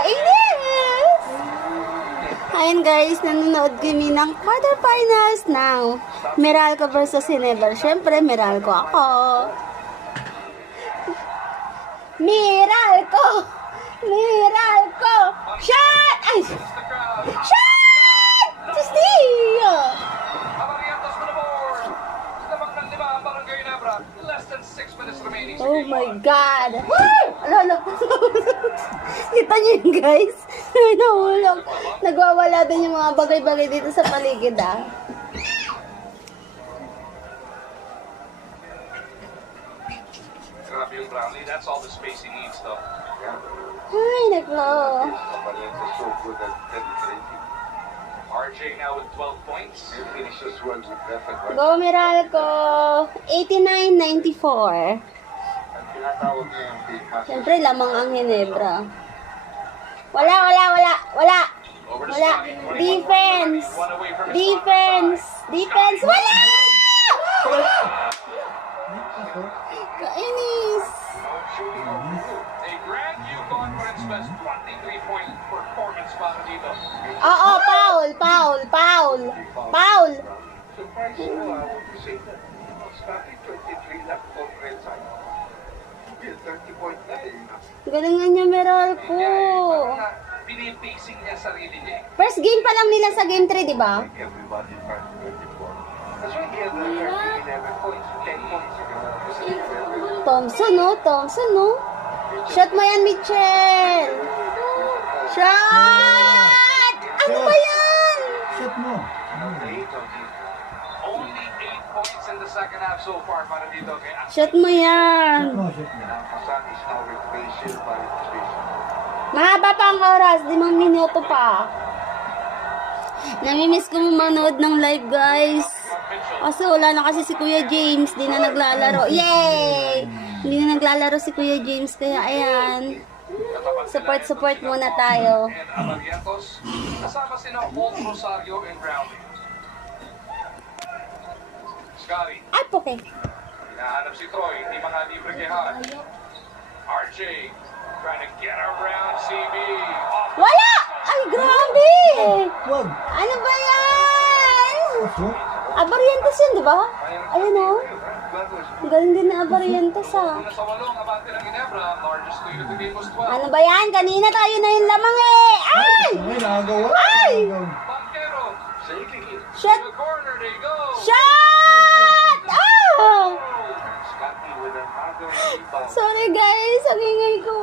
Kainis! Ayun guys, nanonood kami ng quarterfinals ng Meralco versus Ginebra. Siyempre, Meralco ako. Meralco! Meralco! Shot! Ay! Shot! Castillo! Oh my God! Alala! Kita niyo yun guys? Ay, nahulog. Nagwawala din yung mga bagay-bagay dito sa paligid ah. Grabe yung Brownlee. That's all the space he needs though. Ay, nako. RJ now with 12 points. He finishes well with effort. Go Meralco! 89-94. Siyempre, lamang ang Ginebra. Wala. Defense! Wala! Kainis! A brand new conference best 23-point performance para dito. Oo, foul! Galingan niya Meralco. Pinipacing niya sarili niya. First game pa lang nila sa game 3, di ba? That's why he had 11 points, 10 points. Thompson, no? Shot mo yan, Mitchell! Shot! Ano ba yan? Shot mo. Only 8 points in the second half so far para dito kay Shot mo yan! Shot mo. Mahaba pa ang oras, 5 minuto pa. Namimiss ko manood ng live, guys. Kasi wala na kasi si Kuya James, di na naglalaro. Yay! Hindi na naglalaro si Kuya James, kaya ayan. Support muna tayo. and Amarientos. Kasama sina Old Rosario and Brownlee. Scotty, Ay, okay. hinahanap si Troy, hindi makalibre kay Han. RJ, trying to get around CB. Off the Wala! Ay, grabe! Wag. Ano ba yan? Shot. Abarientos yun, di ba? Ayun o. Galing din na Abarientos ah. Una sa walong, abante ng Ginebra. Largest lead of the game was 12. Ano ba yan? Kanina tayo na yung lamang eh. Ay! Ay, nakagawa. Ay! Banquero, shaking it. Shot! To the corner, they go. Shot! Ah! Scotty with another rebound. Sorry guys, ang ingay ko.